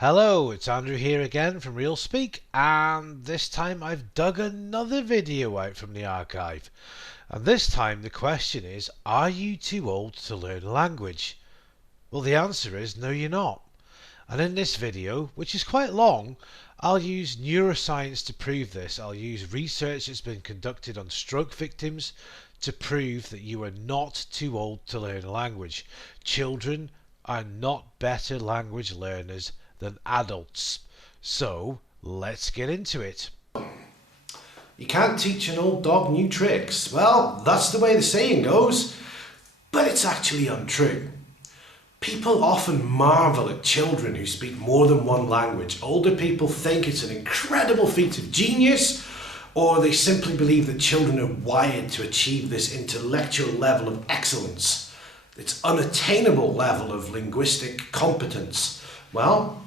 Hello, it's Andrew here again from Real Speak, and this time I've dug another video out from the archive. And this time the question is, are you too old to learn a language? Well, the answer is no, you're not. And in this video, which is quite long, I'll use neuroscience to prove this. I'll use research that's been conducted on stroke victims to prove that you are not too old to learn a language. Children are not better language learners than adults. So let's get into it. You can't teach an old dog new tricks. Well, that's the way the saying goes, but it's actually untrue. People often marvel at children who speak more than one language. Older people think it's an incredible feat of genius, or they simply believe that children are wired to achieve this intellectual level of excellence, its unattainable level of linguistic competence. Well,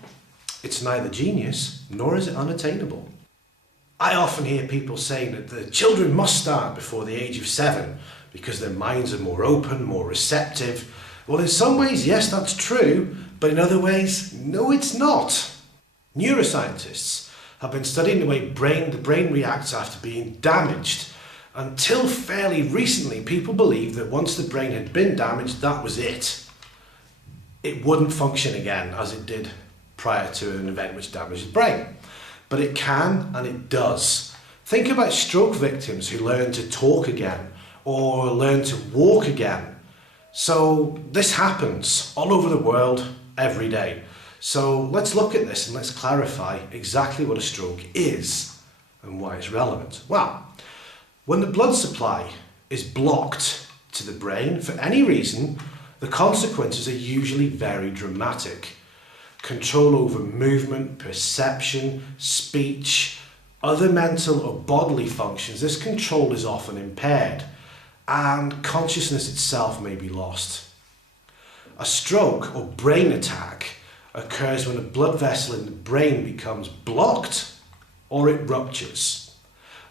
it's neither genius nor is it unattainable. I often hear people saying that the children must start before the age of 7 because their minds are more open, more receptive. Well, in some ways, yes, that's true, but in other ways, no, it's not. Neuroscientists have been studying the way the brain reacts after being damaged. Until fairly recently, people believed that once the brain had been damaged, that was it. It wouldn't function again as it did prior to an event which damaged the brain. But it can and it does. Think about stroke victims who learn to talk again or learn to walk again. So this happens all over the world every day. So let's look at this and let's clarify exactly what a stroke is and why it's relevant. Well, when the blood supply is blocked to the brain for any reason, the consequences are usually very dramatic. Control over movement, perception, speech, other mental or bodily functions, this control is often impaired and consciousness itself may be lost. A stroke or brain attack occurs when a blood vessel in the brain becomes blocked or it ruptures.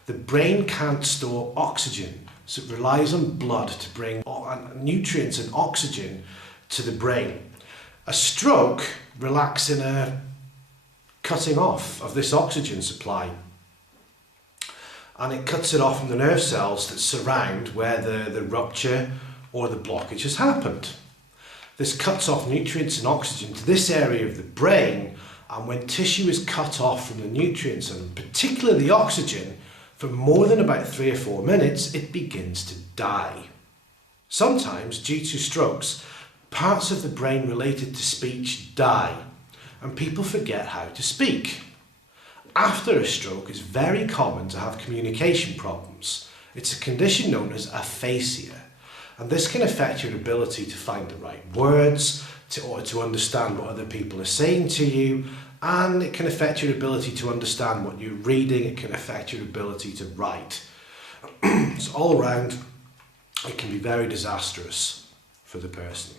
The brain can't store oxygen, so it relies on blood to bring nutrients and oxygen to the brain. A stroke results in a cutting off of this oxygen supply, and it cuts it off from the nerve cells that surround where the rupture or the blockage has happened. This cuts off nutrients and oxygen to this area of the brain, and when tissue is cut off from the nutrients and particularly the oxygen for more than about 3 or 4 minutes, it begins to die. Sometimes, due to strokes, parts of the brain related to speech die and people forget how to speak. After a stroke, it's very common to have communication problems. It's a condition known as aphasia, and this can affect your ability to find the right words, to understand what other people are saying to you, and it can affect your ability to understand what you're reading. It can affect your ability to write. So all around, it can be very disastrous for the person.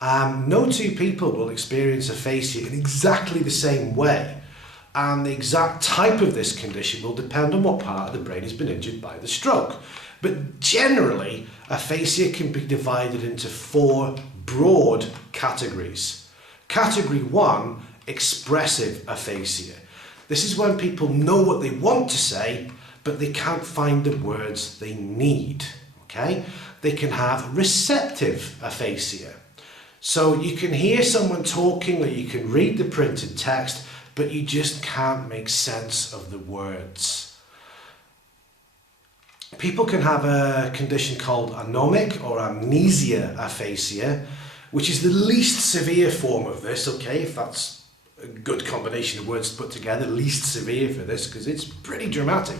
No two people will experience aphasia in exactly the same way, and the exact type of this condition will depend on what part of the brain has been injured by the stroke. But generally, aphasia can be divided into 4 broad categories. Category 1, expressive aphasia. This is when people know what they want to say, but they can't find the words they need. Okay? They can have receptive aphasia. So you can hear someone talking or you can read the printed text, but you just can't make sense of the words. People can have a condition called anomic or amnesia aphasia, which is the least severe form of this, okay, if that's a good combination of words to put together, least severe for this, because it's pretty dramatic.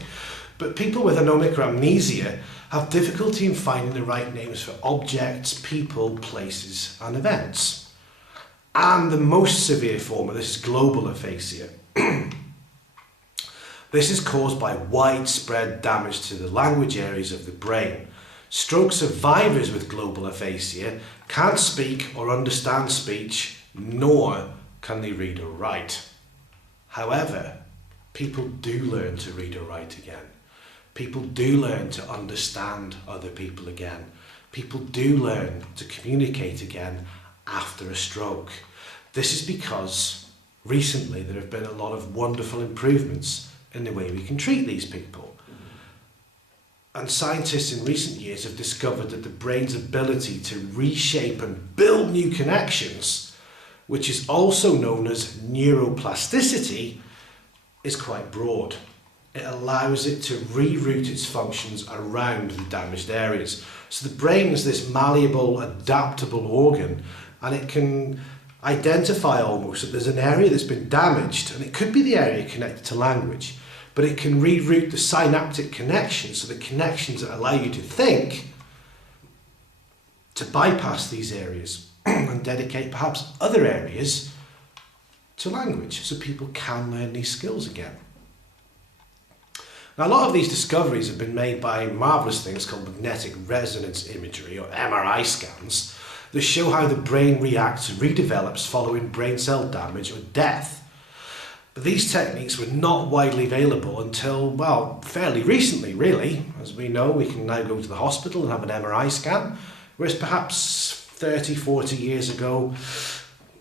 But people with anomic or amnesia have difficulty in finding the right names for objects, people, places and events. And the most severe form of this is global aphasia. This is caused by widespread damage to the language areas of the brain. Stroke survivors with global aphasia can't speak or understand speech, nor can they read or write. However, people do learn to read or write again. People do learn to understand other people again. People do learn to communicate again after a stroke. This is because recently there have been a lot of wonderful improvements in the way we can treat these people. And scientists in recent years have discovered that the brain's ability to reshape and build new connections, which is also known as neuroplasticity, is quite broad. It allows it to reroute its functions around the damaged areas. So the brain is this malleable, adaptable organ, and it can identify almost that there's an area that's been damaged, and it could be the area connected to language, but it can reroute the synaptic connections, so the connections that allow you to think, to bypass these areas and dedicate perhaps other areas to language, so people can learn these skills again. Now, a lot of these discoveries have been made by marvellous things called magnetic resonance imagery, or MRI scans, that show how the brain reacts and redevelops following brain cell damage or death. But these techniques were not widely available until, well, fairly recently, really. As we know, we can now go to the hospital and have an MRI scan, whereas perhaps 30, 40 years ago,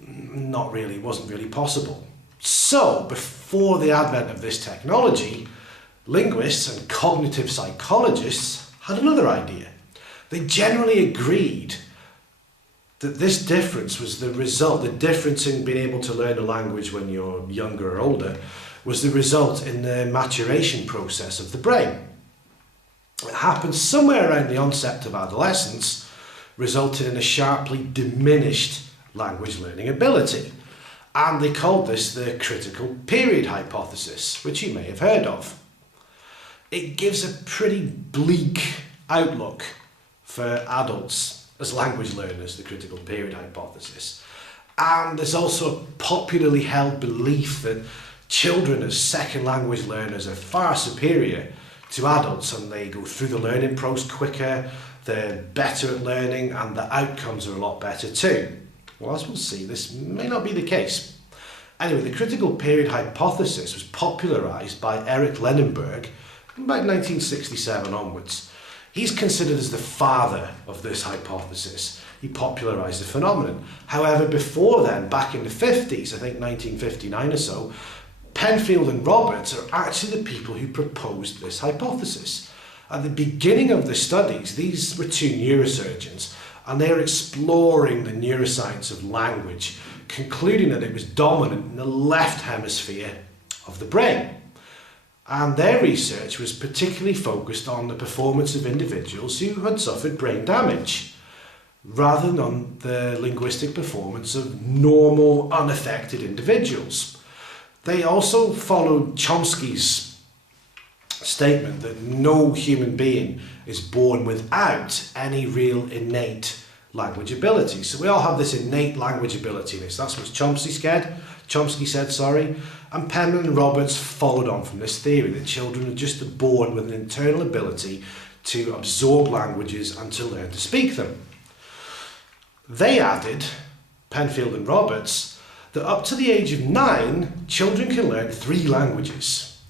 wasn't really possible. So, before the advent of this technology, linguists and cognitive psychologists had another idea. They generally agreed that this difference was the result, the difference in being able to learn a language when you're younger or older, was the result in the maturation process of the brain. It happens somewhere around the onset of adolescence, resulting in a sharply diminished language learning ability. And they called this the critical period hypothesis, which you may have heard of. It gives a pretty bleak outlook for adults as language learners, the critical period hypothesis. And there's also a popularly held belief that children as second language learners are far superior to adults, and they go through the learning process quicker, they're better at learning, and the outcomes are a lot better too. Well, as we'll see, this may not be the case. Anyway, the critical period hypothesis was popularised by Eric Lenenberg from about 1967 onwards. He's considered as the father of this hypothesis. He popularised the phenomenon. However, before then, back in the 50s, I think 1959 or so, Penfield and Roberts are actually the people who proposed this hypothesis. At the beginning of the studies, these were two neurosurgeons, and they're exploring the neuroscience of language, concluding that it was dominant in the left hemisphere of the brain. And their research was particularly focused on the performance of individuals who had suffered brain damage, rather than on the linguistic performance of normal, unaffected individuals. They also followed Chomsky's statement that no human being is born without any real innate language ability. So we all have this innate language ability in us. That's what Chomsky said, and Penman and Roberts followed on from this theory that children are just born with an internal ability to absorb languages and to learn to speak them. They added, Penfield and Roberts, that up to the age of 9, children can learn 3 languages,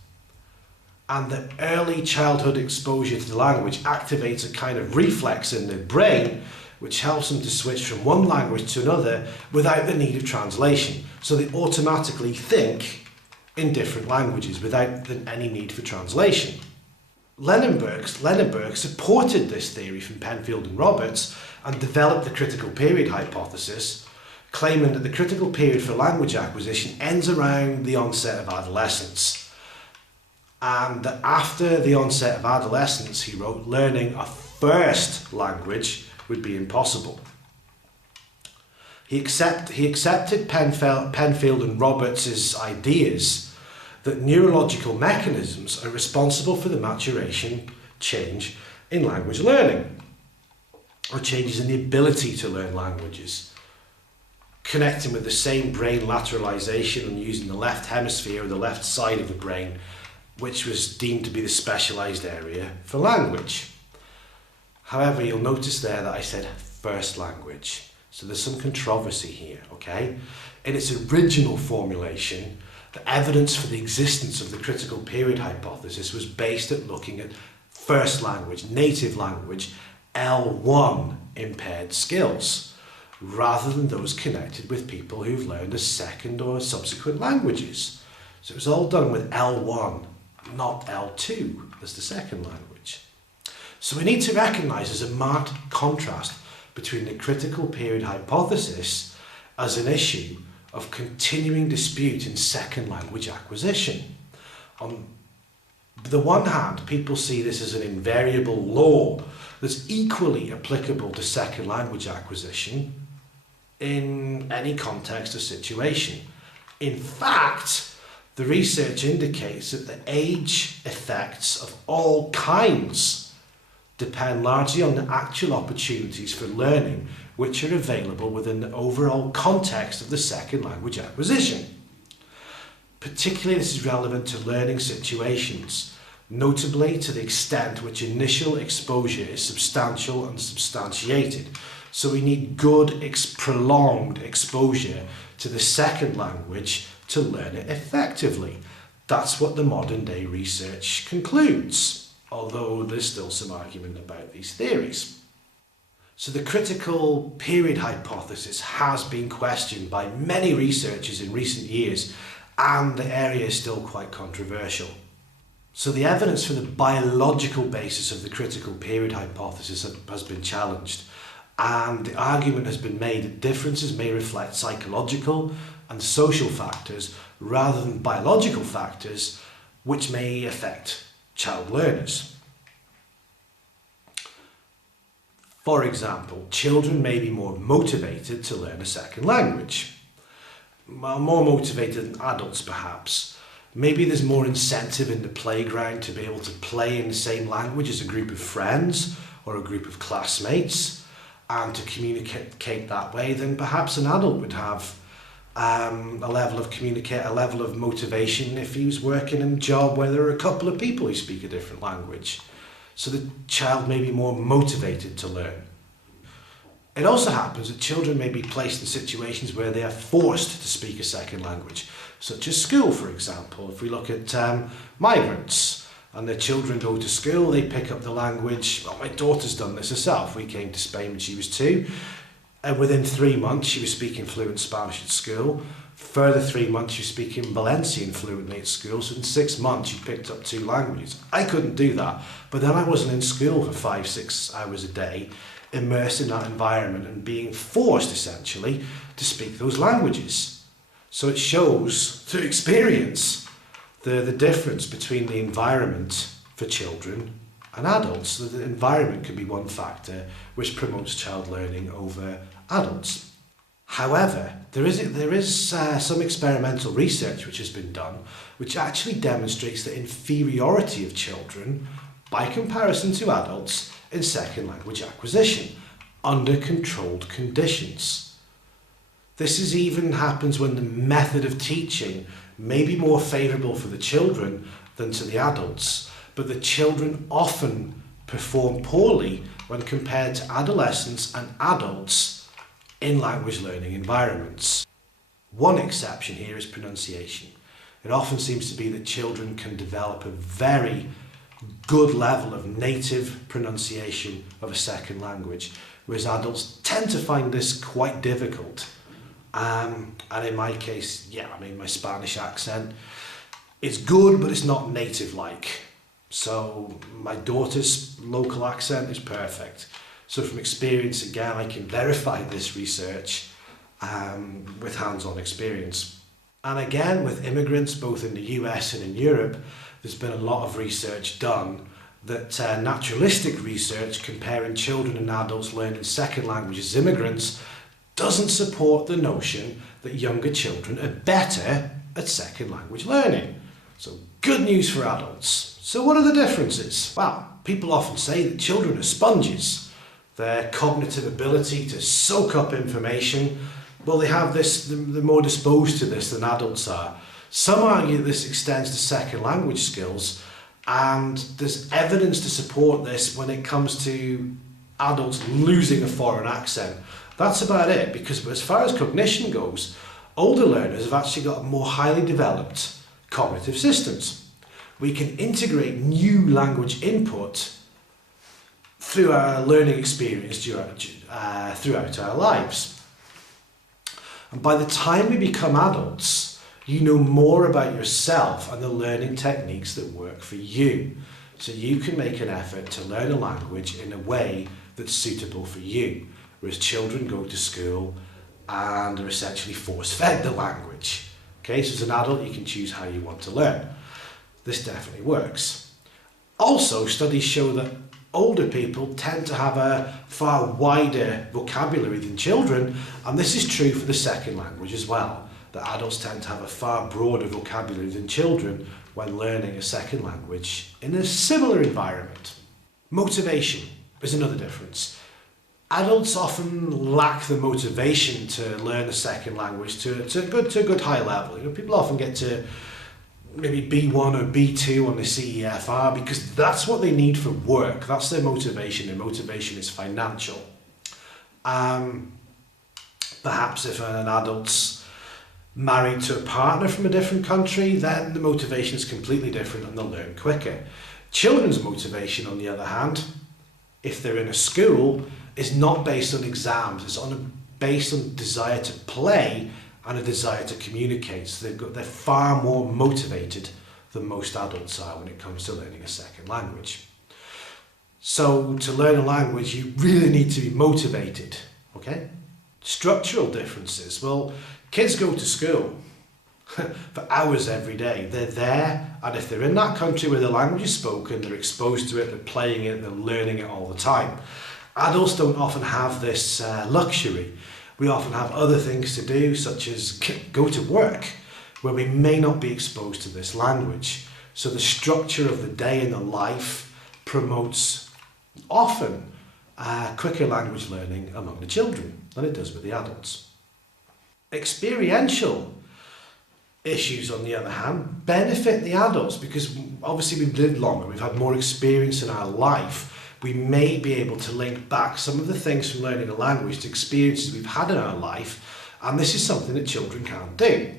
and that early childhood exposure to the language activates a kind of reflex in the brain which helps them to switch from one language to another without the need of translation. So they automatically think in different languages without any need for translation. Lenenberg supported this theory from Penfield and Roberts and developed the critical period hypothesis, claiming that the critical period for language acquisition ends around the onset of adolescence. And that after the onset of adolescence, he wrote, learning a first language would be impossible. He accepted Penfield and Roberts' ideas that neurological mechanisms are responsible for the maturation change in language learning, or changes in the ability to learn languages, connecting with the same brain lateralization and using the left hemisphere or the left side of the brain, which was deemed to be the specialized area for language. However, you'll notice there that I said first language. So there's some controversy here, okay? In its original formulation, the evidence for the existence of the critical period hypothesis was based at looking at first language, native language, L1 impaired skills. rather than those connected with people who've learned a second or subsequent languages. So it was all done with L1, not L2 as the second language. So we need to recognise there's a marked contrast between the critical period hypothesis as an issue of continuing dispute in second language acquisition. On the one hand, people see this as an invariable law that's equally applicable to second language acquisition in any context or situation. In fact, the research indicates that the age effects of all kinds depend largely on the actual opportunities for learning which are available within the overall context of the second language acquisition. Particularly, this is relevant to learning situations, notably to the extent which initial exposure is substantial and substantiated. So we need good, prolonged exposure to the second language to learn it effectively. That's what the modern day research concludes, although there's still some argument about these theories. So the critical period hypothesis has been questioned by many researchers in recent years, and the area is still quite controversial. So the evidence for the biological basis of the critical period hypothesis has been challenged, and the argument has been made that differences may reflect psychological and social factors rather than biological factors which may affect child learners. For example, children may be more motivated to learn a second language. Well, more motivated than adults perhaps. Maybe there's more incentive in the playground to be able to play in the same language as a group of friends or a group of classmates, and to communicate that way than perhaps an adult would have a level of motivation if he was working in a job where there are a couple of people who speak a different language. So the child may be more motivated to learn. It also happens that children may be placed in situations where they are forced to speak a second language, such as school, for example. If we look at migrants and their children go to school, they pick up the language. Well, my daughter's done this herself. We came to Spain when she was 2, and within 3 months she was speaking fluent Spanish at school. Further 3 months she was speaking Valencian fluently at school. So in 6 months she picked up 2 languages. I couldn't do that, but then I wasn't in school for 5-6 hours a day, immersed in that environment and being forced essentially to speak those languages. So it shows through experience the difference between the environment for children and adults. So the environment can be one factor which promotes child learning over adults. However, there is some experimental research which has been done which actually demonstrates the inferiority of children by comparison to adults in second language acquisition under controlled conditions. This even happens when the method of teaching may be more favourable for the children than to the adults, but the children often perform poorly when compared to adolescents and adults in language learning environments. One exception here is pronunciation. It often seems to be that children can develop a very good level of native pronunciation of a second language, whereas adults tend to find this quite difficult. And in my case, my Spanish accent is good, but it's not native-like. So my daughter's local accent is perfect. So from experience, again, I can verify this research with hands-on experience. And again, with immigrants, both in the US and in Europe, there's been a lot of research done that naturalistic research comparing children and adults learning second languages as immigrants doesn't support the notion that younger children are better at second language learning. So good news for adults. So what are the differences? Well, people often say that children are sponges. Their cognitive ability to soak up information, well, they have this, they're more disposed to this than adults are. Some argue this extends to second language skills, and there's evidence to support this when it comes to adults losing a foreign accent. That's about it, because as far as cognition goes, older learners have actually got more highly developed cognitive systems. We can integrate new language input through our learning experience throughout our lives. And by the time we become adults, you know more about yourself and the learning techniques that work for you. So you can make an effort to learn a language in a way that's suitable for you. Whereas children go to school and are essentially force-fed the language. Okay, so as an adult you can choose how you want to learn. This definitely works. Also, studies show that older people tend to have a far wider vocabulary than children, and this is true for the second language as well, that adults tend to have a far broader vocabulary than children when learning a second language in a similar environment. Motivation is another difference. Adults often lack the motivation to learn a second language to a good high level. You know, people often get to maybe B1 or B2 on the CEFR because that's what they need for work. That's their motivation. Their motivation is financial. Perhaps if an adult's married to a partner from a different country, then the motivation is completely different and they'll learn quicker. Children's motivation, on the other hand, if they're in a school, is not based on exams. It's based on desire to play and a desire to communicate. So they're far more motivated than most adults are when it comes to learning a second language. So to learn a language, you really need to be motivated, okay? Structural differences. Well, kids go to school for hours every day. They're there, and if they're in that country where the language is spoken, they're exposed to it, they're playing it, they're learning it all the time. Adults don't often have this luxury. We often have other things to do, such as go to work, where we may not be exposed to this language. So the structure of the day and the life promotes often quicker language learning among the children than it does with the adults. Experiential issues, on the other hand, benefit the adults because obviously we've lived longer, we've had more experience in our life. We may be able to link back some of the things from learning a language to experiences we've had in our life, and this is something that children can't do.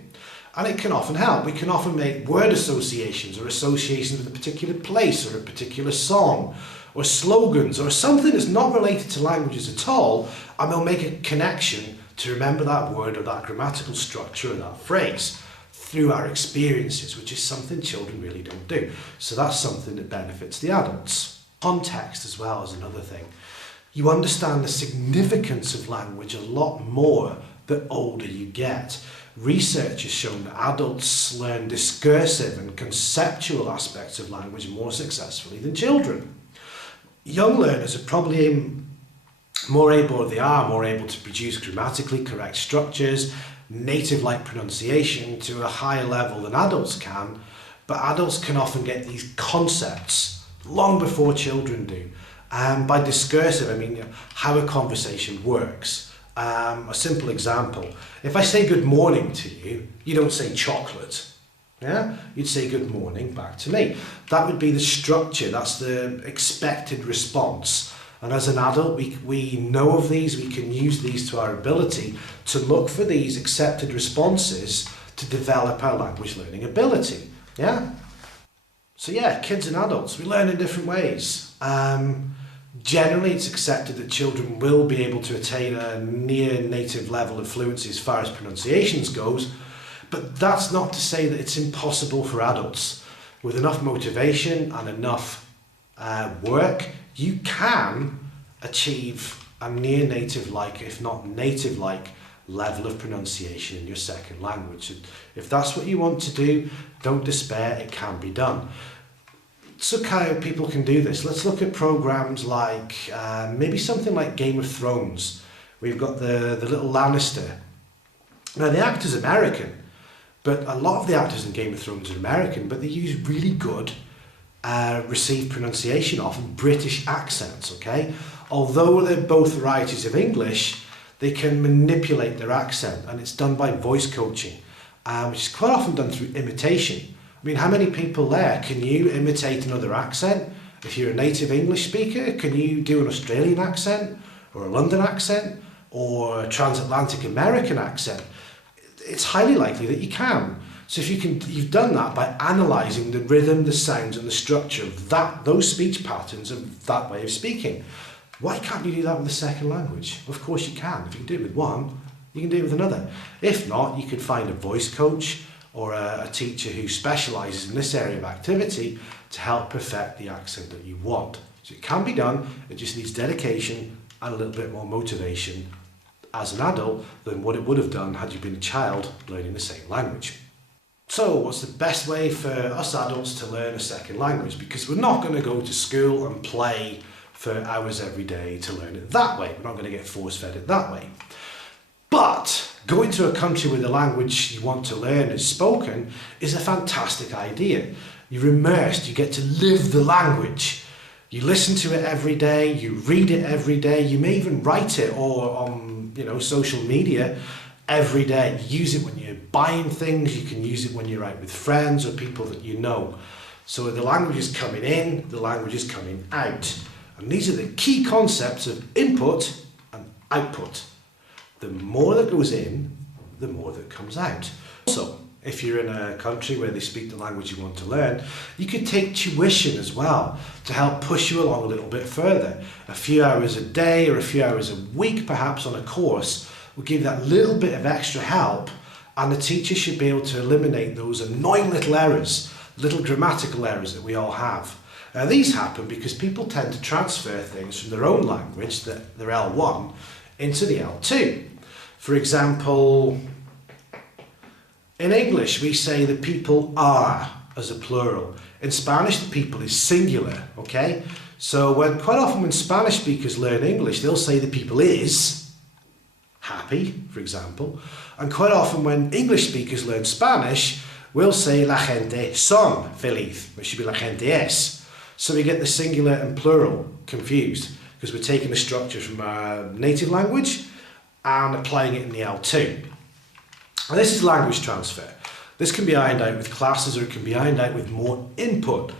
And it can often help. We can often make word associations or associations with a particular place or a particular song or slogans or something that's not related to languages at all, and we'll make a connection to remember that word or that grammatical structure or that phrase through our experiences, which is something children really don't do. So that's something that benefits the adults. Context as well is another thing. You understand the significance of language a lot more the older you get. Research has shown that adults learn discursive and conceptual aspects of language more successfully than children. Young learners are probably more able to produce grammatically correct structures, native-like pronunciation to a higher level than adults can, but adults can often get these concepts long before children do. By discursive, I mean how a conversation works. A simple example, if I say good morning to you, you don't say chocolate. Yeah? You'd say good morning back to me. That would be the structure, that's the expected response. And as an adult, we know of these, we can use these to our ability to look for these accepted responses to develop our language learning ability. Yeah? So yeah, kids and adults, we learn in different ways. Generally, it's accepted that children will be able to attain a near native level of fluency as far as pronunciations goes, but that's not to say that it's impossible for adults. With enough motivation and enough work, you can achieve a near native-like, if not native-like, level of pronunciation in your second language. If that's what you want to do, don't despair, it can be done. So how people can do this? Let's look at programs like maybe something like Game of Thrones. We've got the little Lannister. Now the actor's American, but a lot of the actors in Game of Thrones are American, but they use really good received pronunciation, often British accents, okay? Although they're both varieties of English, they can manipulate their accent, and it's done by voice coaching, which is quite often done through imitation. I mean, how many people there can you imitate another accent? If you're a native English speaker, can you do an Australian accent, or a London accent, or a transatlantic American accent? It's highly likely that you can. So if you've done that by analysing the rhythm, the sounds, and the structure of those speech patterns of that way of speaking. Why can't you do that with the second language? Of course you can. If you can do it with one, you can do it with another. If not, you could find a voice coach or a teacher who specialises in this area of activity to help perfect the accent that you want. So it can be done, it just needs dedication and a little bit more motivation as an adult than what it would have done had you been a child learning the same language. So what's the best way for us adults to learn a second language? Because we're not going to go to school and play for hours every day to learn it that way. We're not going to get force-fed it that way. But going to a country where the language you want to learn is spoken is a fantastic idea. You're immersed, you get to live the language. You listen to it every day, you read it every day, you may even write it or on social media every day. You use it when you're buying things, you can use it when you're out with friends or people that you know. So the language is coming in, the language is coming out. And these are the key concepts of input and output. The more that goes in, the more that comes out. Also, if you're in a country where they speak the language you want to learn, you could take tuition as well to help push you along a little bit further. A few hours a day or a few hours a week perhaps on a course will give that little bit of extra help, and the teacher should be able to eliminate those annoying little errors, little grammatical errors that we all have. These happen because people tend to transfer things from their own language, their L1, into the L2. For example, in English we say the people are as a plural. In Spanish the people is singular, okay? So quite often when Spanish speakers learn English, they'll say the people is happy, for example. And quite often when English speakers learn Spanish, we'll say la gente son feliz, which should be la gente es. So we get the singular and plural confused because we're taking the structure from our native language and applying it in the L2. And this is language transfer. This can be ironed out with classes or it can be ironed out with more input.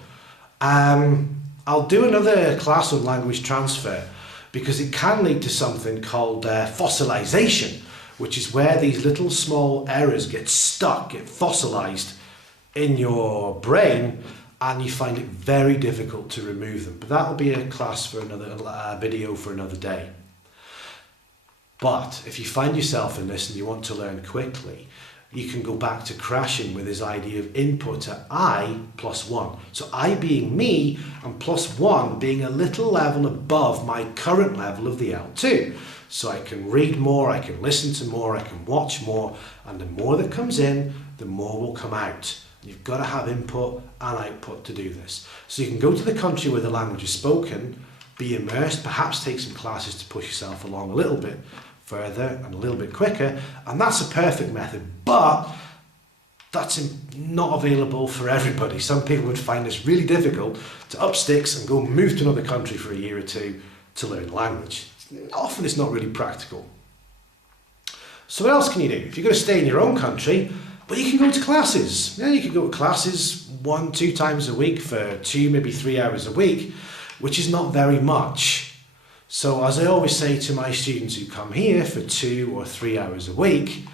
I'll do another class on language transfer because it can lead to something called fossilization, which is where these little small errors get stuck, get fossilized in your brain, and you find it very difficult to remove them. But that'll be a class for another video for another day. But if you find yourself in this and you want to learn quickly, you can go back to crashing with this idea of input at I plus 1. So I being me and plus 1 being a little level above my current level of the L2. So I can read more, I can listen to more, I can watch more, and the more that comes in, the more will come out. You've got to have input and output to do this. So you can go to the country where the language is spoken, be immersed, perhaps take some classes to push yourself along a little bit further and a little bit quicker, and that's a perfect method, but that's not available for everybody. Some people would find this really difficult to up sticks and go move to another country for a year or two to learn language. Often it's not really practical. So what else can you do? If you're going to stay in your own country, well, you can go to classes. Yeah, you can go to classes 1-2 times a week for 2, maybe 3 hours a week, which is not very much. So as I always say to my students who come here for 2 or 3 hours a week,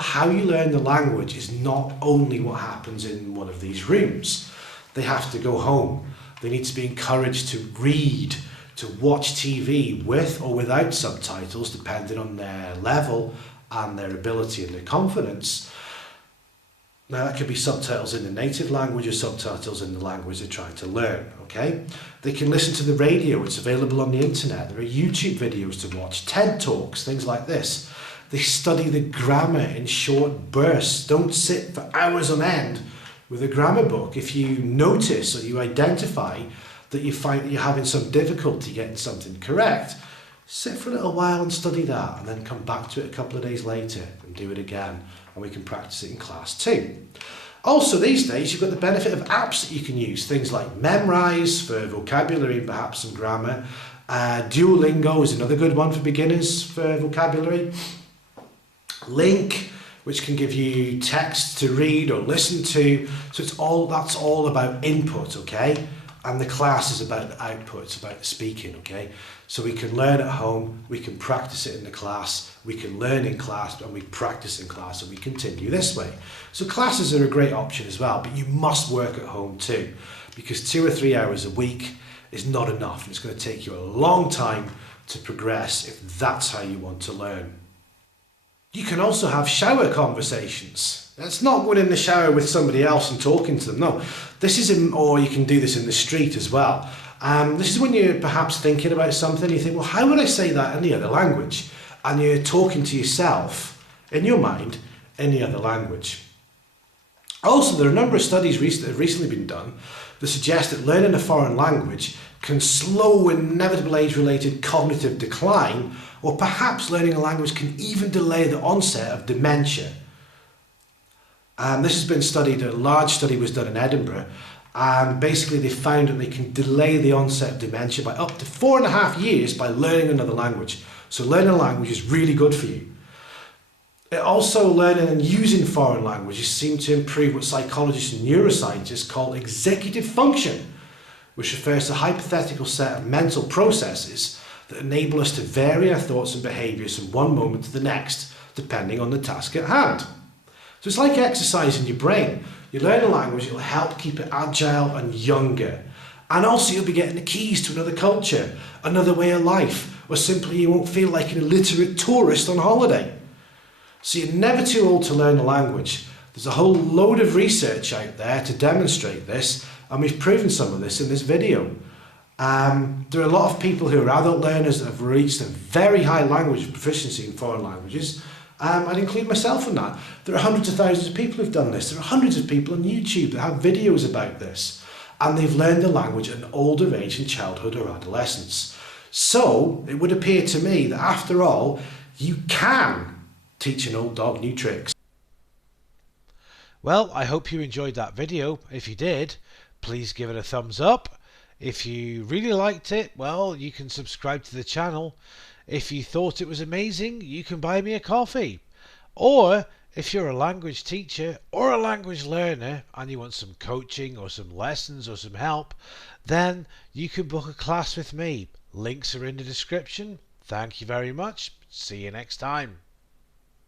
how you learn the language is not only what happens in one of these rooms. They have to go home. They need to be encouraged to read, to watch TV with or without subtitles, depending on their level and their ability and their confidence. Now that could be subtitles in the native language or subtitles in the language they're trying to learn, okay? They can listen to the radio, it's available on the internet. There are YouTube videos to watch, TED Talks, things like this. They study the grammar in short bursts. Don't sit for hours on end with a grammar book. If you notice or you identify that you find that you're having some difficulty getting something correct, sit for a little while and study that, and then come back to it a couple of days later and do it again, and we can practice it in class too. Also these days you've got the benefit of apps that you can use, things like Memrise for vocabulary and perhaps some grammar. Duolingo is another good one for beginners for vocabulary. Link, which can give you text to read or listen to. So that's all about input, okay? And the class is about the output, it's about the speaking, okay? So we can learn at home, we can practice it in the class, we can learn in class, and we practice in class, and we continue this way. So classes are a great option as well, but you must work at home too, because 2 or 3 hours a week is not enough, and it's going to take you a long time to progress if that's how you want to learn. You can also have shower conversations. That's not going in the shower with somebody else and talking to them. No, this is or you can do this in the street as well. This is when you're perhaps thinking about something. You think, well, how would I say that in the other language? And you're talking to yourself in your mind in the other language. Also, there are a number of studies that have recently been done that suggest that learning a foreign language can slow inevitable age-related cognitive decline, or perhaps learning a language can even delay the onset of dementia. This has been studied, a large study was done in Edinburgh, and basically they found that they can delay the onset of dementia by up to 4.5 years by learning another language. So learning a language is really good for you. Also, learning and using foreign languages seem to improve what psychologists and neuroscientists call executive function, which refers to a hypothetical set of mental processes that enable us to vary our thoughts and behaviours from one moment to the next, depending on the task at hand. So it's like exercising your brain. You learn a language, it'll help keep it agile and younger. And also you'll be getting the keys to another culture, another way of life, or simply you won't feel like an illiterate tourist on holiday. So you're never too old to learn a language. There's a whole load of research out there to demonstrate this, and we've proven some of this in this video. There are a lot of people who are adult learners that have reached a very high language proficiency in foreign languages. I'd include myself in that. There are hundreds of thousands of people who've done this. There are hundreds of people on YouTube that have videos about this. And they've learned the language at an older age in childhood or adolescence. So it would appear to me that after all, you can teach an old dog new tricks. Well, I hope you enjoyed that video. If you did, please give it a thumbs up. If you really liked it, well, you can subscribe to the channel. If you thought it was amazing, you can buy me a coffee. Or if you're a language teacher or a language learner and you want some coaching or some lessons or some help, then you can book a class with me. Links are in the description. Thank you very much. See you next time.